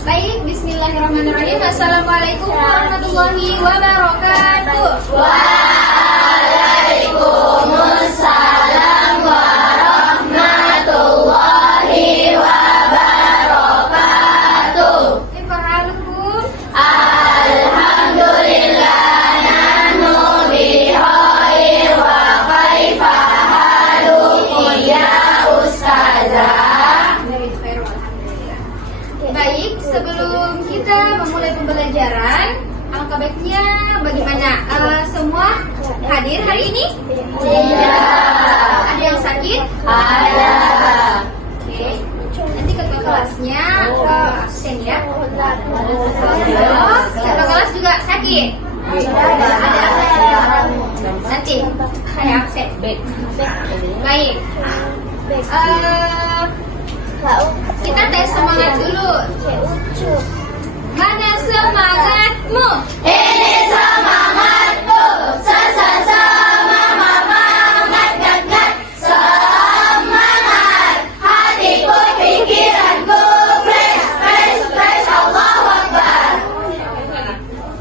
Baik, bismillahirrahmanirrahim. Assalamualaikum warahmatullahi wabarakatuh. Waalaikumsalam warahmatullahi wabarakatuh. Ifahalukum. Alhamdulillah nahnu bikhair wa kaifa halukum ya ustazah. Baik, sebelum kita memulai pembelajaran, alangkah baiknya bagaimana semua hadir hari ini? Tidak. Ada yang sakit? Ada. Oke. Nanti ketua kelasnya absen ya. Ketua kelas juga sakit. Ada. Nanti saya absen. Baik. Kita tes semangat dulu. Mana semangatmu? Ini semangatku, semangat gat. Semangat hatiku, pikiranku, fresh, Allahu Akbar.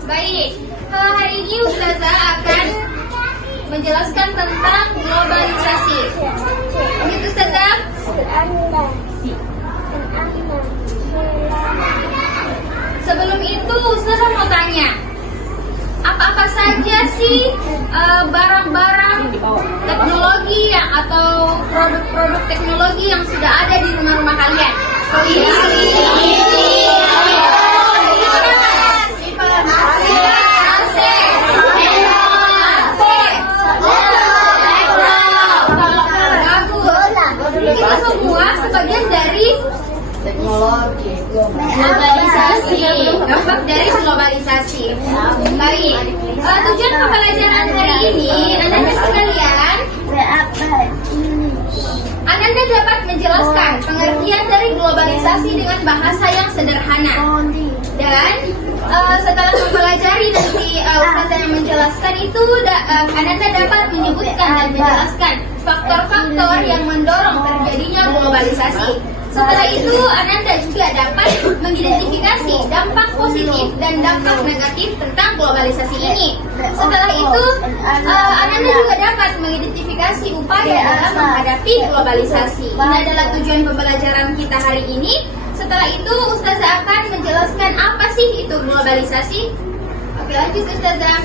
Baik, hari ini Ustazah akan menjelaskan tentang globalisasi. Begitu Ustazah? Sebelum itu Ustazah mau tanya, apa-apa saja sih barang-barang teknologi atau produk-produk teknologi yang sudah ada di rumah-rumah kalian? Kita semua sebagian dari Teknologi, globalisasi, dampak dari globalisasi. Baik, tujuan pembelajaran hari ini, anak-anak sekalian, Ananda dapat menjelaskan pengertian dari globalisasi dengan bahasa yang sederhana. Dan setelah mempelajari nanti Ustazah yang menjelaskan itu, Ananda dapat menyebutkan dan menjelaskan faktor-faktor yang mendorong terjadinya globalisasi. Setelah itu, Ananda juga dapat mengidentifikasi dampak positif dan dampak negatif tentang globalisasi ini. Setelah itu, Ananda juga dapat mengidentifikasi upaya dalam menghadapi globalisasi. Ini adalah tujuan pembelajaran kita hari ini. Setelah itu, Ustazah akan menjelaskan apa sih itu globalisasi. Oke, lanjut Ustazah.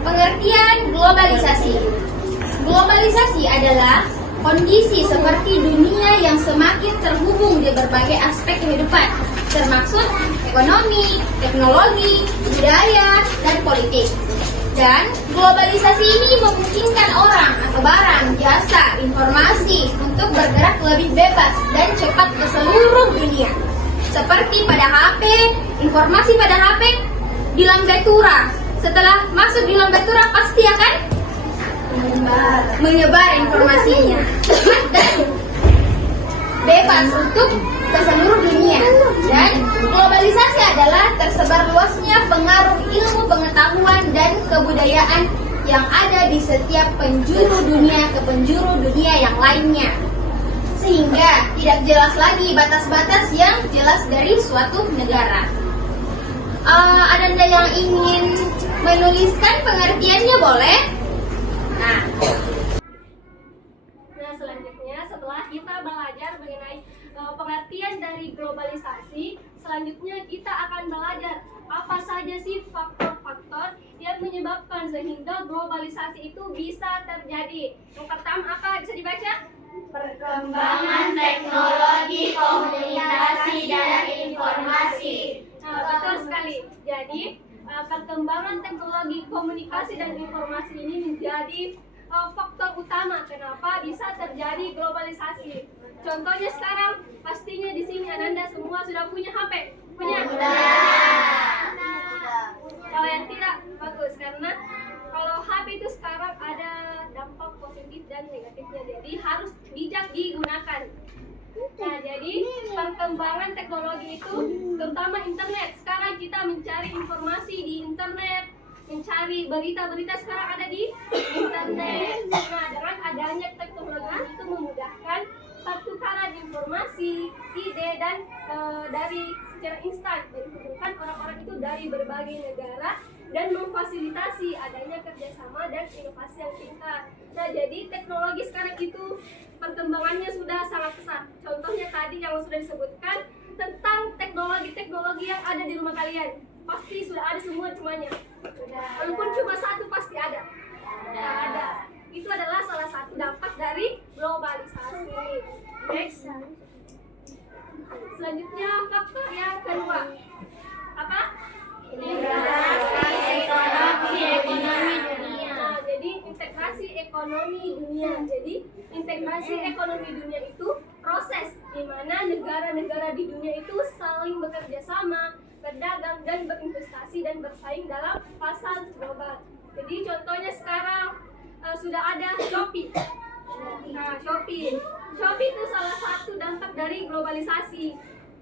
Pengertian globalisasi. Globalisasi adalah kondisi seperti dunia yang semakin terhubung di berbagai aspek kehidupan, termasuk ekonomi, teknologi, budaya, dan politik. Dan globalisasi ini memungkinkan orang atau barang, jasa, informasi untuk bergerak lebih bebas dan cepat ke seluruh dunia. Seperti pada HP, informasi pada HP di Lambetura. Setelah masuk di Lambetura pasti akan menyebar informasinya dan bebas untuk ke seluruh dunia. Dan globalisasi adalah tersebar luasnya pengaruh ilmu pengetahuan dan kebudayaan yang ada di setiap penjuru dunia ke penjuru dunia yang lainnya, sehingga tidak jelas lagi batas-batas yang jelas dari suatu negara. Ada yang ingin menuliskan pengertiannya boleh? Nah, selanjutnya setelah kita belajar mengenai pengertian dari globalisasi, selanjutnya kita akan belajar apa saja sih faktor-faktor yang menyebabkan sehingga globalisasi itu bisa terjadi. Yang pertama apa? Bisa dibaca? Perkembangan teknologi, komunikasi, dan informasi. Nah, betul sekali. Jadi perkembangan teknologi komunikasi dan informasi ini menjadi faktor utama kenapa bisa terjadi globalisasi. Contohnya sekarang, pastinya di sini Ananda semua sudah punya HP. Punya? Kalau yang tidak, bagus. Karena kalau HP itu sekarang ada dampak positif dan negatifnya. Jadi harus bijak digunakan. Nah, jadi perkembangan teknologi itu, terutama internet. Sekarang kita mencari informasi di internet, mencari berita-berita sekarang ada di internet. Nah, dengan adanya teknologi itu memudahkan pertukaran dari secara instan, menghubungkan orang-orang itu dari berbagai negara dan memfasilitasi adanya kerjasama dan inovasi yang tingkat. Nah, jadi teknologi sekarang itu perkembangannya sudah sangat pesat. Contohnya tadi yang sudah disebutkan tentang teknologi-teknologi yang ada di rumah kalian. Pasti sudah ada semuanya. Walaupun cuma satu pasti ada. Nah, ada. Itu adalah salah satu dampak dari globalisasi. Next. Selanjutnya faktor yang kedua. Apa? Integrasi ekonomi dunia. Nah, jadi integrasi ekonomi dunia. Jadi integrasi ekonomi dunia itu proses di mana negara-negara di dunia itu saling bekerja sama, berdagang dan berinvestasi dan bersaing dalam pasar global. Jadi contohnya sekarang sudah ada Shopee. Nah, Shopee itu salah satu dampak dari globalisasi.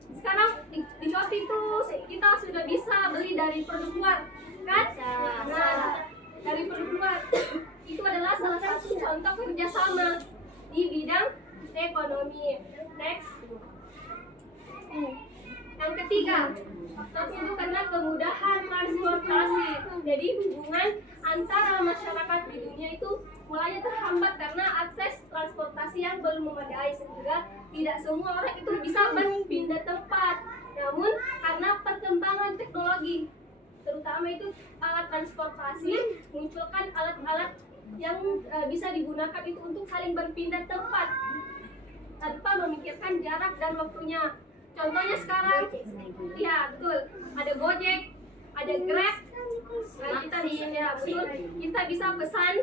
Sekarang di Shopee itu kita sudah bisa beli dari produk luar, kan? Nah, dari produk luar itu adalah salah satu contoh kerjasama di bidang ekonomi. Next. Yang ketiga, faktor itu karena kemudahan transportasi. Jadi hubungan antara masyarakat di dunia itu mulanya terhambat karena akses transportasi yang belum memadai, sehingga tidak semua orang itu bisa berpindah tempat. Namun karena perkembangan teknologi, terutama itu alat transportasi, munculkan alat-alat yang bisa digunakan itu untuk saling berpindah tempat tanpa memikirkan jarak dan waktunya. Contohnya sekarang, ya betul, ada Gojek, ada Grab. Nah, kita bisa pesan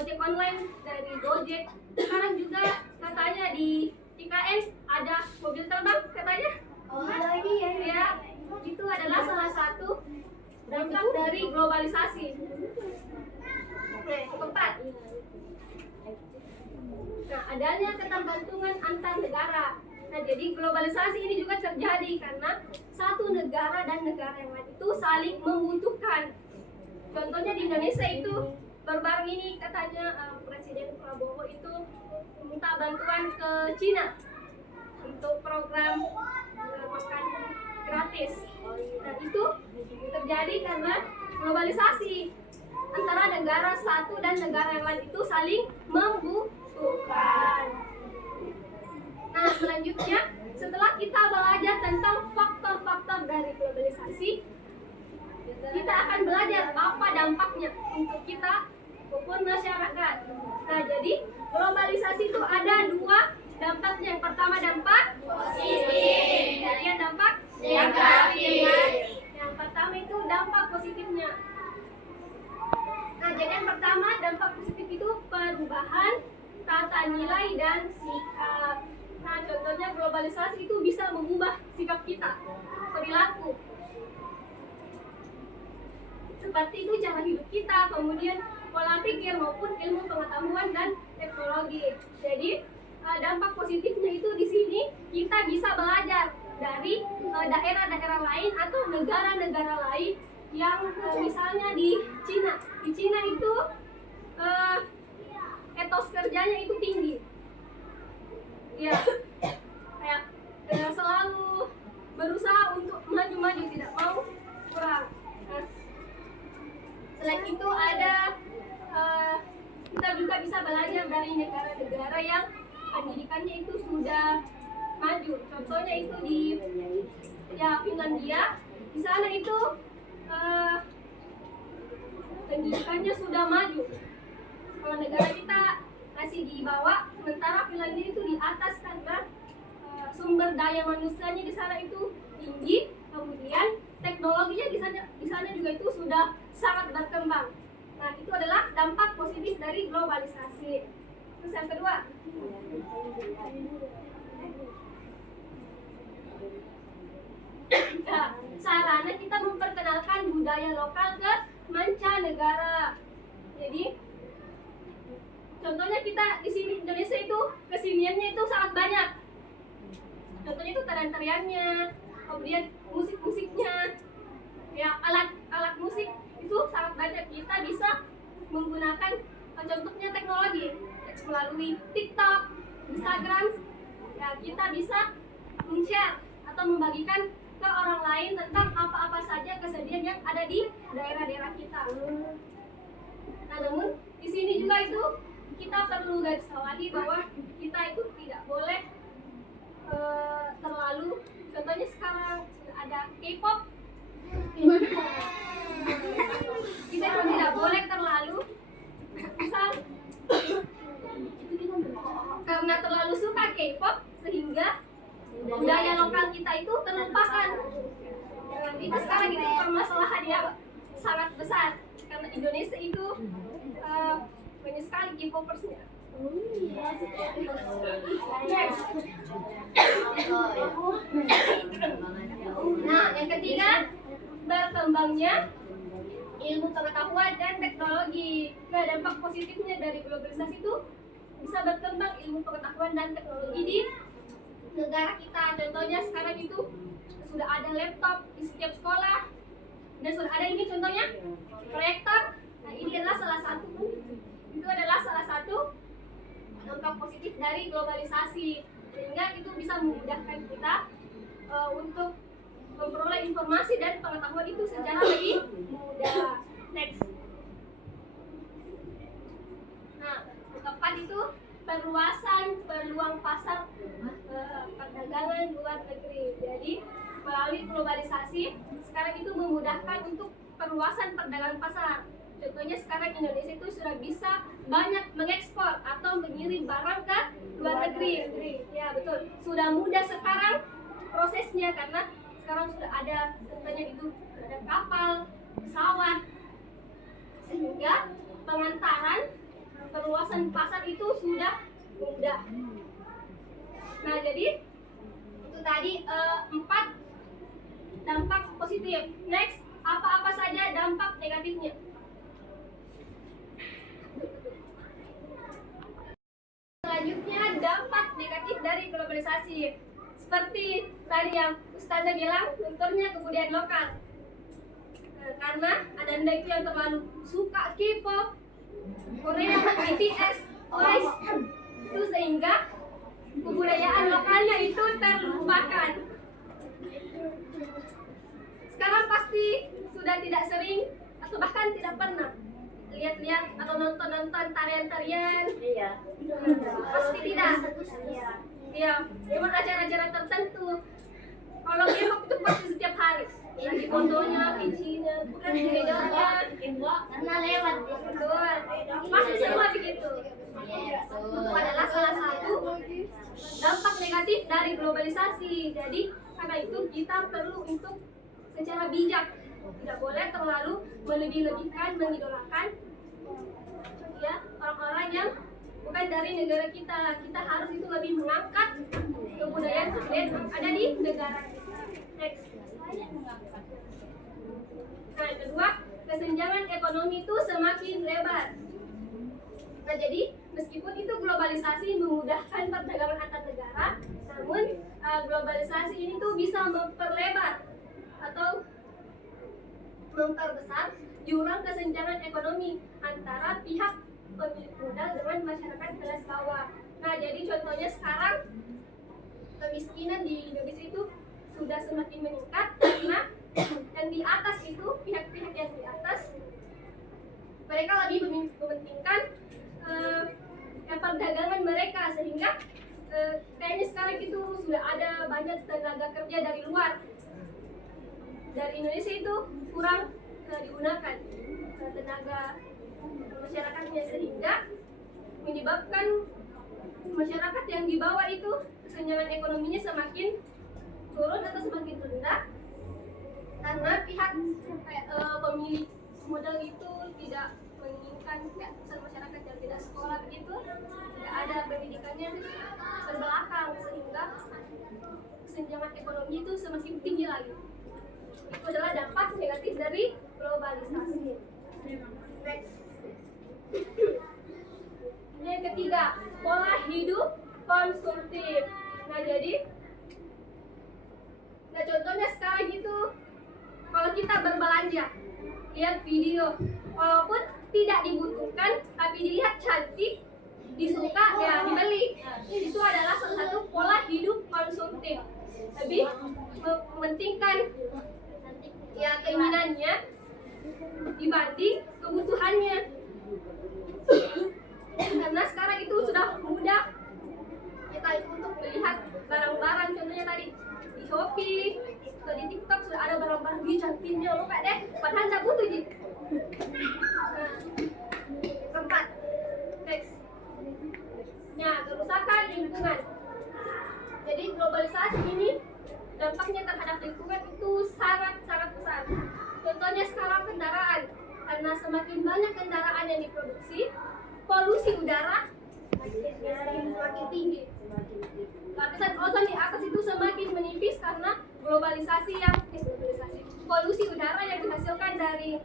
ojek online dari Gojek. Sekarang juga katanya di IKN ada mobil terbang katanya. Ya, itu adalah salah satu dampak dari globalisasi. Keempat. Nah, adanya ketergantungan antar negara. Nah, jadi globalisasi ini juga terjadi karena satu negara dan negara yang lain itu saling membutuhkan. Contohnya di Indonesia itu baru-baru ini katanya Presiden Prabowo itu minta bantuan ke Cina untuk program makan gratis. Nah, itu terjadi karena globalisasi antara negara satu dan negara yang lain itu saling membutuhkan. Nah, selanjutnya setelah kita belajar tentang faktor-faktor dari globalisasi, kita akan belajar apa dampaknya untuk kita maupun masyarakat. Nah, jadi globalisasi itu ada dua dampaknya. Yang pertama dampak positif, dan dampak negatif. Yang pertama itu dampak positifnya. Nah, jadi yang pertama dampak positif itu perubahan tata nilai dan sikap. Nah, contohnya globalisasi itu bisa mengubah sikap kita, perilaku. Seperti itu cara hidup kita, kemudian pola pikir maupun ilmu pengetahuan dan teknologi. Jadi dampak positifnya itu di sini kita bisa belajar dari daerah-daerah lain atau negara-negara lain yang misalnya di Cina. Di Cina itu etos kerjanya itu tinggi. Ya, kayak selalu berusaha untuk maju-maju, tidak mau kurang. Selain itu ada kita juga bisa belajar dari negara-negara yang pendidikannya itu sudah maju. Contohnya itu di Finlandia. Di sana itu pendidikannya sudah maju. Kalau negara kita masih di bawah, sementara Finlandia itu di atas karena sumber daya manusianya di sana itu tinggi, kemudian teknologinya di sana juga itu sudah sangat berkembang. Nah, itu adalah dampak positif dari globalisasi. Terus yang kedua, sarana kita memperkenalkan budaya lokal ke mancanegara. Jadi contohnya kita di sini Indonesia itu keseniannya itu sangat banyak. Contohnya itu tarian-tariannya, kemudian musik-musiknya, ya alat musik itu sangat banyak. Kita bisa menggunakan contohnya teknologi melalui TikTok, Instagram. Ya, kita bisa men-share atau membagikan ke orang lain tentang apa-apa saja kesedihan yang ada di daerah-daerah kita. Nah, namun di sini juga itu kita perlu garis bawahi bahwa kita itu tidak boleh terlalu, contohnya sekarang ada K-pop, kita itu tidak boleh terlalu misal karena terlalu suka K-pop sehingga budaya lokal kita itu terlupakan. Itu sekarang itu permasalahan yang sangat besar karena Indonesia itu banyak sekali K-popersnya. Nah, yang ketiga, berkembangnya ilmu pengetahuan dan teknologi. Nah, dampak positifnya dari globalisasi itu bisa berkembang ilmu pengetahuan dan teknologi di negara kita. Contohnya sekarang itu sudah ada laptop di setiap sekolah dan sudah ada ini contohnya proyektor. Nah, ini adalah salah satu dampak positif dari globalisasi, sehingga itu bisa memudahkan kita untuk memperoleh informasi dan pengetahuan itu secara lebih mudah. Next. Nah, keempat itu perluasan peluang pasar perdagangan luar negeri. Jadi melalui globalisasi sekarang itu memudahkan untuk perluasan perdagangan pasar. Contohnya sekarang Indonesia itu sudah bisa banyak mengekspor atau mengirim barang ke luar negeri. Ya betul, sudah mudah sekarang prosesnya karena sekarang sudah ada contohnya itu ada kapal, pesawat, sehingga pengantaran perluasan pasar itu sudah mudah. Nah, jadi itu tadi 4 dampak positif. Next, apa-apa saja dampak negatifnya? Selanjutnya, dampak negatif dari globalisasi. Seperti tadi yang Ustazah bilang, contohnya kebudayaan lokal. Karena ada itu yang terlalu suka K-pop, Korea, BTS, Twice, itu sehingga kebudayaan lokalnya itu terlupakan. Sekarang pasti sudah tidak sering atau bahkan tidak pernah lihat-lihat atau nonton tarian-tarian. Iya. Pasti tidak. Iya, memang acara-acara tertentu. Kalau K-pop itu pasti setiap hari. Lagi fotonya, isinya, bukan videonya. Karena lewat. Betul. Pasti semua begitu. Itu adalah salah satu dampak negatif dari globalisasi. Jadi karena itu kita perlu untuk secara bijak, tidak boleh terlalu melebih-lebihkan, mengidolakan ya orang-orang yang bukan dari negara kita. Kita harus itu lebih mengangkat kebudayaan yang ada di negara kita. Next. Nah, yang kedua, kesenjangan ekonomi itu semakin lebar. Nah, jadi meskipun itu globalisasi memudahkan perdagangan antar negara, namun globalisasi ini tuh bisa memperlebar atau memperbesar jurang kesenjangan ekonomi antara pihak pemilik modal dengan masyarakat kelas bawah. Nah, jadi contohnya sekarang kemiskinan di Indonesia itu sudah semakin meningkat karena yang di atas itu, pihak-pihak yang di atas, mereka lebih mementingkan perdagangan mereka, sehingga kayaknya sekarang itu sudah ada banyak tenaga kerja dari luar. Dari Indonesia itu kurang digunakan tenaga masyarakatnya, sehingga menyebabkan masyarakat yang di bawah itu kesenjangan ekonominya semakin turun atau semakin rendah karena pihak pemilik modal itu tidak menginginkan masyarakat yang tidak sekolah begitu, tidak ada pendidikannya terbelakang, sehingga kesenjangan ekonomi itu semakin tinggi lagi. Itu adalah dampak negatif dari globalisasi. Next. Yang ketiga, pola hidup konsumtif. Nah, jadi contohnya sekarang itu kalau kita berbelanja, lihat video, walaupun tidak dibutuhkan tapi dilihat cantik, disuka, ya dibeli. Itu adalah salah satu pola hidup konsumtif. lebih mementingkan ya keinginannya dibanding kebutuhannya. Karena sekarang itu sudah mudah kita itu untuk melihat barang-barang, contohnya tadi di Shopee atau di TikTok sudah ada barang-barang cantiknya loh Kak deh, padahal tak butuh Ji. Nah, keempat, next. Nah, kerusakan lingkungan. Jadi globalisasi ini dampaknya terhadap lingkungan itu sangat besar. Contohnya sekarang kendaraan, karena semakin banyak kendaraan yang diproduksi, polusi udara semakin tinggi. Lapisan ozon di atas itu semakin menipis karena polusi udara yang dihasilkan dari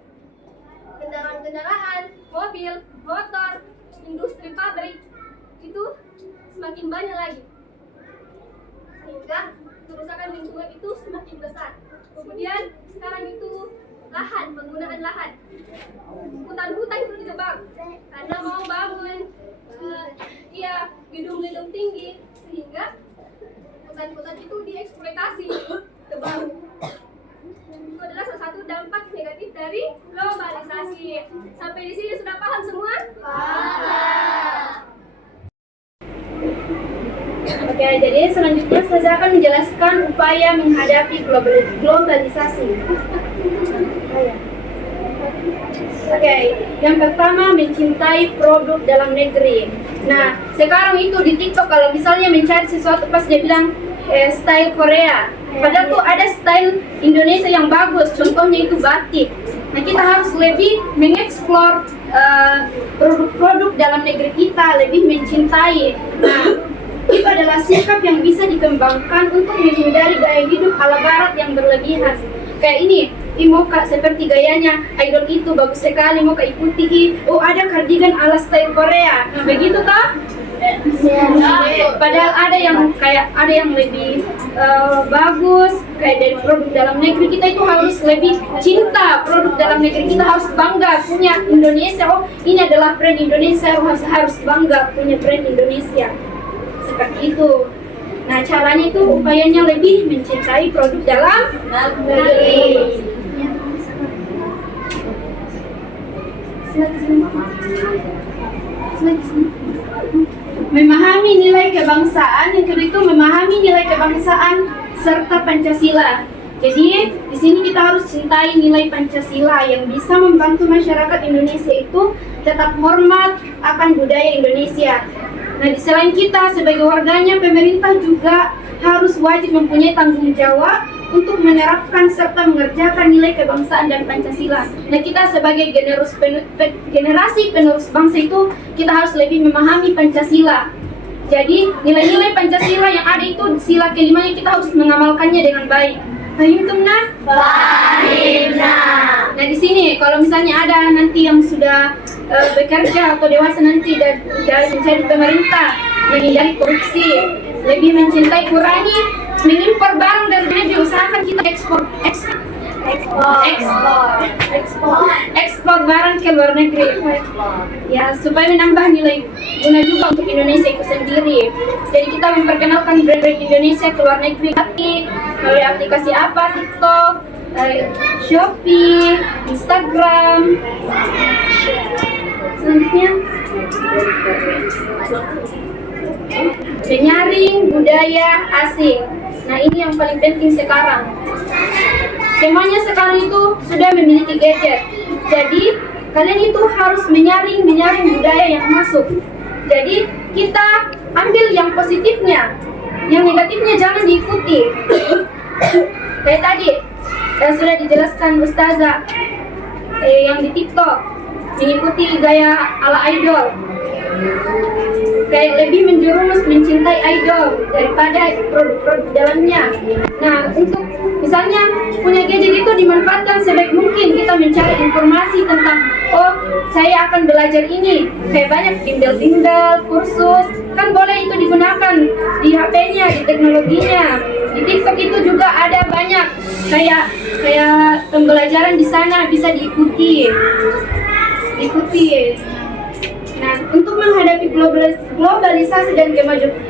kendaraan, mobil, motor, industri pabrik itu semakin banyak lagi, sehingga kerusakan lingkungan itu semakin besar. Kemudian sekarang itu penggunaan lahan, hutan itu ditebang karena mau bangun gedung-gedung tinggi, sehingga hutan-hutan itu dieksploitasi, tebang. Itu adalah salah satu dampak negatif dari globalisasi. Sampai di sini sudah paham semua? Oke, jadi selanjutnya saya akan menjelaskan upaya menghadapi globalisasi. Oke, yang pertama mencintai produk dalam negeri. Nah, sekarang itu di TikTok kalau misalnya mencari sesuatu pas dia bilang style Korea, padahal tuh ada style Indonesia yang bagus, contohnya itu batik. Nah, kita harus lebih mengeksplor produk-produk dalam negeri kita, lebih mencintai. Nah, itu adalah sikap yang bisa dikembangkan untuk menghindari gaya hidup ala barat yang berlebihan. Kayak ini mau kak seperti gayanya idol itu bagus sekali, mau kak ikuti. Oh, ada kardigan ala style Korea, begitu kah? Padahal ada yang lebih bagus kayak dari produk dalam negeri. Kita itu harus lebih cinta produk dalam negeri, kita harus bangga punya Indonesia. Oh, ini adalah brand Indonesia, harus bangga punya brand Indonesia, seperti itu. Nah, caranya itu upayanya lebih mencintai produk dalam negeri. Memahami nilai kebangsaan, yang kedua itu memahami nilai kebangsaan serta Pancasila. Jadi di sini kita harus cintai nilai Pancasila yang bisa membantu masyarakat Indonesia itu tetap hormat akan budaya Indonesia. Nah, selain kita sebagai warganya, pemerintah juga harus wajib mempunyai tanggung jawab untuk menerapkan serta mengerjakan nilai kebangsaan dan Pancasila. Nah, kita sebagai generasi penerus bangsa itu, kita harus lebih memahami Pancasila. Jadi, nilai-nilai Pancasila yang ada itu, sila kelimanya kita harus mengamalkannya dengan baik. Fahim tumna? Fahimna. Nah, di sini kalau misalnya ada nanti yang sudah bekerja atau dewasa nanti dan mencari pemerintah, menghindari korupsi, lebih mencintai, kurangi mengimpor barang dari negeri, usahakan kita ekspor barang ke luar negeri, ya, supaya menambah nilai guna juga untuk Indonesia itu sendiri. Jadi kita memperkenalkan brand-brand Indonesia ke luar negeri melalui aplikasi apa, TikTok, Shopee, Instagram. Selanjutnya menyaring budaya asing. Nah, ini yang paling penting sekarang. Semuanya sekarang itu sudah memiliki gadget. Jadi kalian itu harus menyaring budaya yang masuk. Jadi kita ambil yang positifnya, yang negatifnya jangan diikuti. Kayak tadi yang sudah dijelaskan Ustazah, yang di TikTok mengikuti gaya ala idol, kayak lebih menjerumus mencintai idol daripada produk-produk dalamnya. Nah, untuk misalnya punya gadget itu dimanfaatkan sebaik mungkin. Kita mencari informasi tentang, oh, saya akan belajar ini, kayak banyak bimbel-bimbel, kursus, kan boleh itu digunakan di HP-nya, di teknologinya. Di TikTok itu juga ada banyak kayak pembelajaran di sana bisa diikuti. Nah, Untuk menghadapi globalisasi dan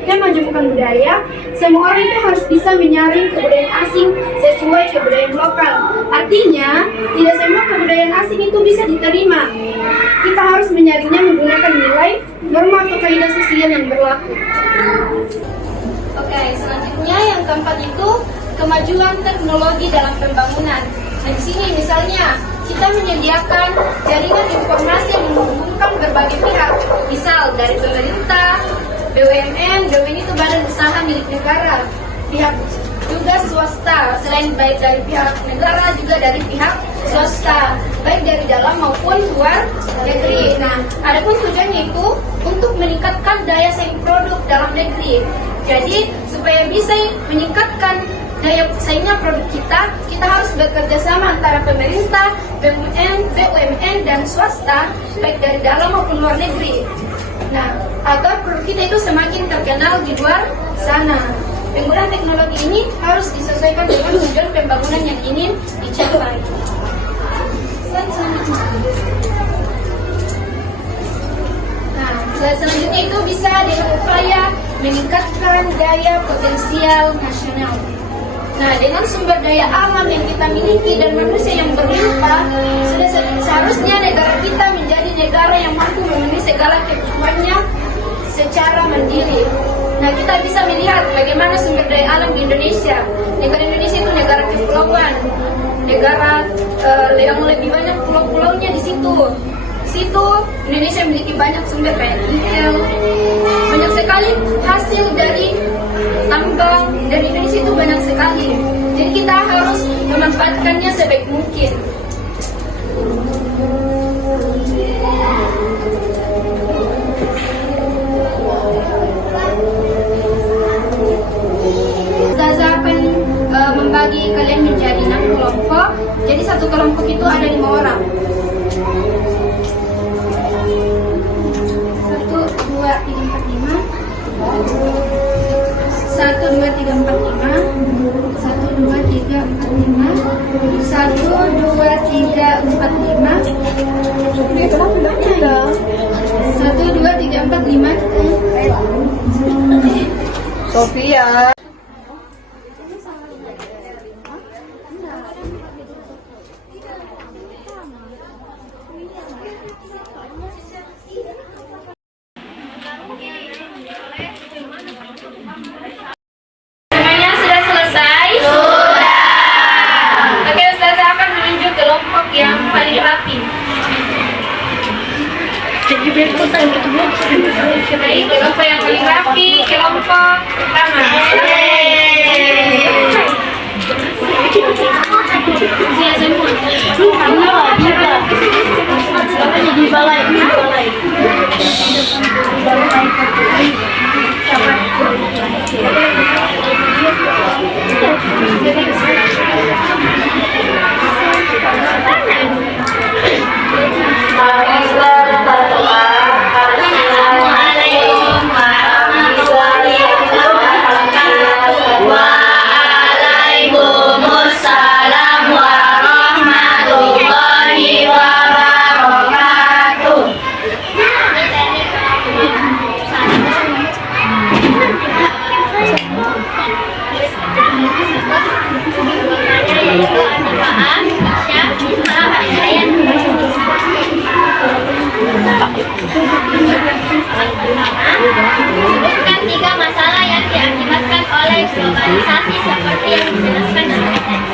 kemajuan budaya, semua orang itu harus bisa menyaring kebudayaan asing sesuai kebudayaan lokal. Artinya, tidak semua kebudayaan asing itu bisa diterima. Kita harus menyaringnya menggunakan nilai, norma atau kaidah sosial yang berlaku. Oke, selanjutnya yang keempat itu kemajuan teknologi dalam pembangunan. Nah, di sini misalnya kita menyediakan jaringan informasi yang menghubungkan berbagai pihak, misal dari pemerintah, BUMN itu badan usaha milik negara, pihak juga swasta, selain baik dari pihak negara juga dari pihak swasta, baik dari dalam maupun luar negeri. Nah, adapun tujuannya itu untuk meningkatkan daya saing produk dalam negeri. Jadi supaya bisa meningkatkan daya saingnya produk kita harus bekerja sama antara pemerintah, BUMN dan swasta, baik dari dalam maupun luar negeri. Nah, agar produk kita itu semakin terkenal di luar sana. Penggunaan teknologi ini harus disesuaikan dengan tujuan pembangunan yang ingin dicapai. Nah, selanjutnya itu bisa dengan upaya meningkatkan daya potensial nasional. Nah, dengan sumber daya alam yang kita miliki dan manusia yang berlimpah, sudah seharusnya negara kita menjadi negara yang mampu memenuhi segala kebutuhannya secara mandiri. Nah, kita bisa melihat bagaimana sumber daya alam di Indonesia. Negara Indonesia itu negara kepulauan, negara yang lebih banyak pulau-pulaunya di situ. Indonesia memiliki banyak sumber kayak nikel, banyak sekali hasil dari tambang dari Indonesia itu banyak sekali. Jadi kita harus memanfaatkannya sebaik mungkin. Ustazah akan membagi kalian menjadi 6 kelompok. Jadi satu kelompok itu ada 5 orang. 1, 2, 3, 4, 5. 1, 2, 3, 4, 5. 1, 2, 3, 4, 5. 1, 2, 3, 4, 5. Sofia. Semuanya sudah selesai? Sudah. Oke, Ustazah akan menunjuk kelompok yang paling rapi. Baik, kelompok yang paling rapi, kelompok pertama. Di balai. Assalamualaikum warahmatullahi wabarakatuh. Waalaikumsalam warahmatullahi wabarakatuh. Sebutkan 3 masalah yang diakibatkan oleh globalisasi seperti yang dijelaskan dalam teks.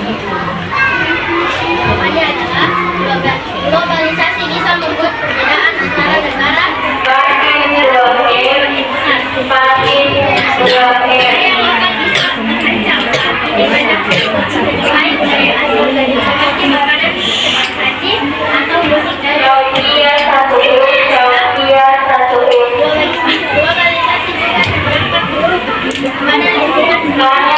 Jawabannya adalah globalisasi bisa membuat perbedaan antara negara yang akan bisa terancam seperti banyak baik dari asal dari seperti makanan, tempat saji atau musik dari globalisasi juga berdampak buruk pada lingkungan sekarang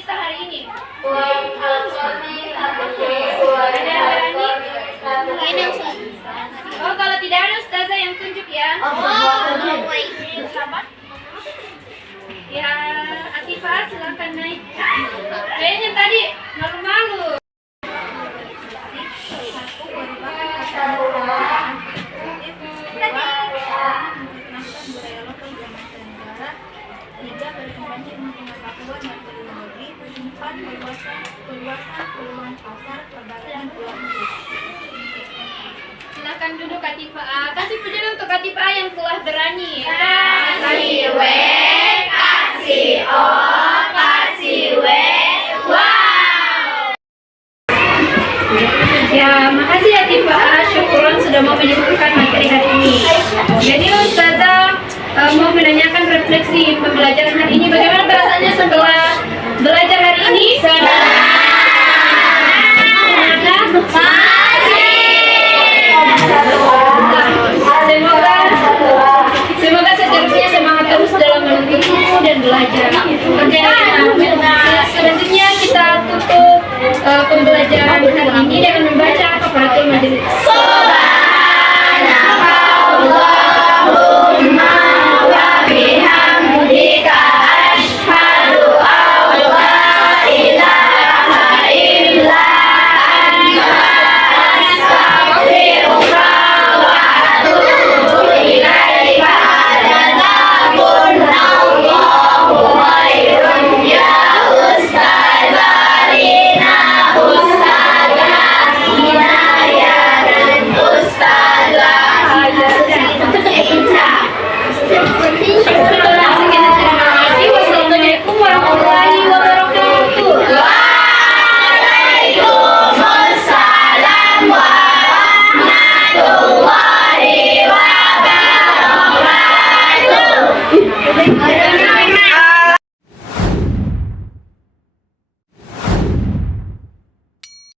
kita hari ini? Ada yang berani? Oh, kalau tidak ada ustazah yang tunjuk ya. Ya, Atifah silakan naik. Kayaknya tadi malu-malu. Silakan duduk Katifa A. Kasih pujian untuk Katifa A yang telah berani. Kasih W, kasih O, kasih W. Wow. Ya, makasih ya Katifa A. Syukuran sudah mau menyuguhkan materi hari ini. Jadi Ustazah mau menanyakan refleksi pembelajaran hari ini